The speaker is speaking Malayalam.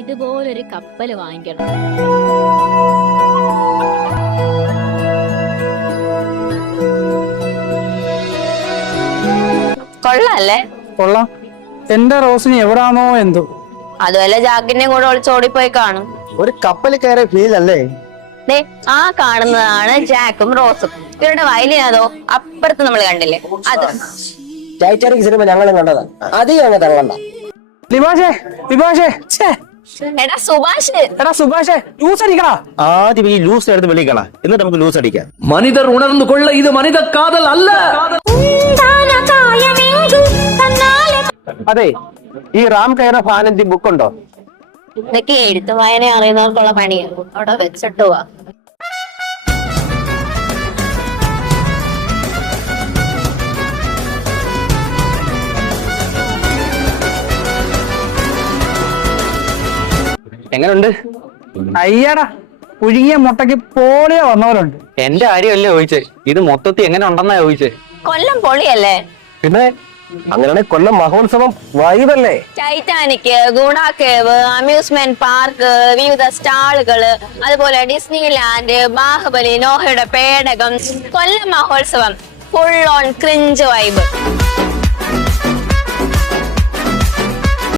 ഇതുപോലൊരു കപ്പല് വാങ്ങിക്കണം. കൊള്ളാല്ലേ? കൊള്ളാം. എന്റെ റോസിനി എവിടാണോ എന്തോ. അതുവല്ല ജാക്കിന്റെ കൂടെ ഒളിച്ചോടിപ്പോയി കാണും. ഒരു കപ്പലിൽ കയറിയ ഫീൽ അല്ലേ? ദേ ആ കാണുന്നതാണ് ജാക്കും റോസും. ഇവരുടെ വയലിൻ അതോ അപ്പുറത്ത് നമ്മൾ കണ്ടില്ലേ അത്. ടൈറ്റാനിക് സിനിമ ഞങ്ങളും കണ്ടതാ. അധികം അങ്ങ് തള്ളണ്ട. ലിബാഷേ, ലിബാഷേ, ഛേ. എടാ സുഭാഷ്, എടാ സുഭാഷേ, ജ്യൂസ് അടിക്കടാ. ആദ്യം ഈ ലൂസ് എടുത്ത് വെളിക്കള, എന്നിട്ട് നമുക്ക് ലൂസ് അടിക്കാം. മനിതർ ഉണർന്നു കൊള്ള, ഇത് മനിത കാതൽ അല്ല. അതെ, ഈ റാം കയറ ഫാനന്തി ബുക്ക് ഉണ്ടോ? ഇതൊക്കെ എഴുത്ത് വായന അറിയുന്നവർക്കുള്ള പണിയാണ്. അവിടെ വെച്ചിട്ട് പോവാ. എങ്ങനുണ്ട്? അയ്യടാ, പുഴുങ്ങിയ മുട്ടയ്ക്ക് പോളിയോ വന്നവരുണ്ട്. എന്റെ കാര്യമല്ലേ ചോദിച്ചേ, ഇത് മൊത്തത്തിൽ എങ്ങനെ ഉണ്ടെന്നാ ചോദിച്ചേ. കൊല്ലം പൊളിയല്ലേ? പിന്നെ അങ്ങനെയാണെങ്കിൽ കൊല്ലം മഹോത്സവം വൈബല്ലേ? ടൈറ്റാനിക്, ഗുണ കേവ്, അമ്യൂസ്മെന്റ് പാർക്ക്, വിവിധ സ്റ്റാളുകള്, അതുപോലെ ഡിസ്നി ലാൻഡ്, ബാഹുബലി, നോഹയുടെ പേടകം. കൊല്ലം മഹോത്സവം ഫുൾ ഓൺ ക്രിഞ്ച് വൈബ്.